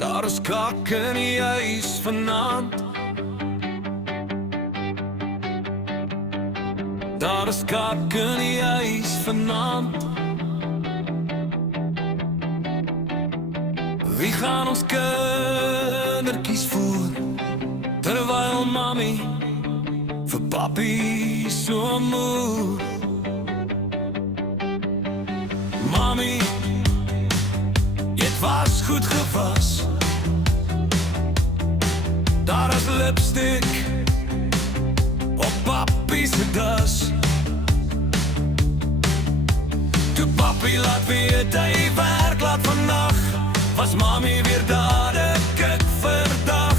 Daar is kak in die huis vanaand. Daar is kak in die huis vanaand. Wie gaan ons kindertjies voer, terwyl mami vir papi so moe? Mami, jy het was goed gewas. Daar is lipstick op papi se das. Toe papi laat weet hy werk laat vandag, was mami weer daar de kik verdag.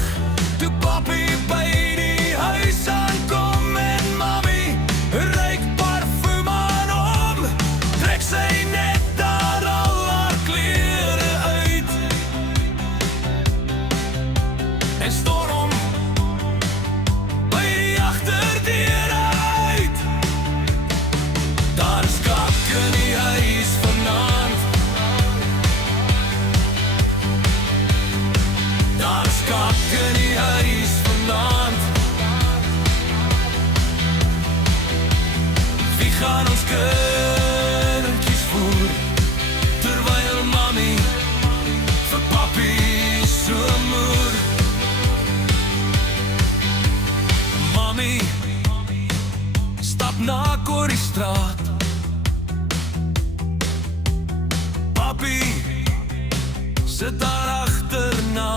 Toe papi by die huis aankom en mami ruik parfum aan hom, trek sy net daar al haar klere uit en stoor hom by die agterdeur uit. Daar is kak in die huis vanaand. Daar is kak in die huis vanaand. Wie gaan ons kindertjies voer, terwyl mami vir papi so moer? Mami stap na oor die straat. Papi sit daar agterna.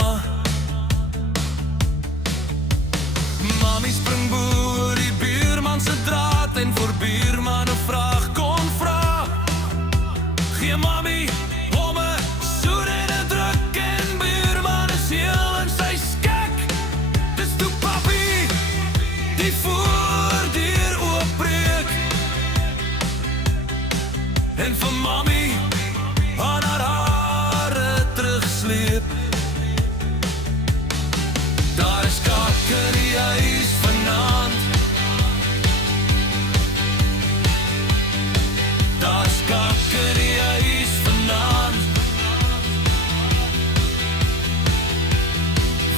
Mami spring boor die buurman se draad en voor buurman 'n vraag kon vra. Gee mami hom 'n soen en 'n druk en buurman is heel in sy skek. Dis toe papi die voordeur oopbreek en vir mami aan haar hare terugsleep. Daar is kak in die huis vanaand. Daar is kak in die huis vanaand.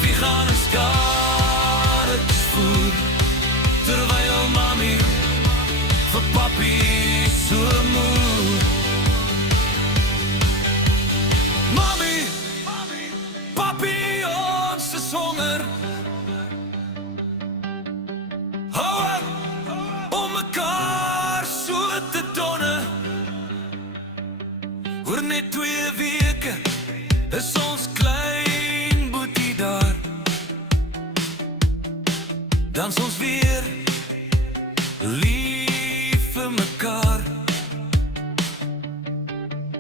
Wie gaan ons karretjies voer, terwyl mami vir papi so moer? Mami, papi, ons is honger. Hou op om mekaar so te donne. Oor net 2 weke is ons klein boetie daar. Dan is ons weer lief vir mekaar.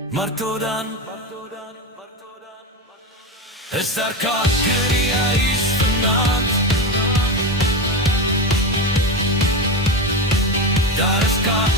Maar tot dan is daar kak in die huis vanaand. Daar is kak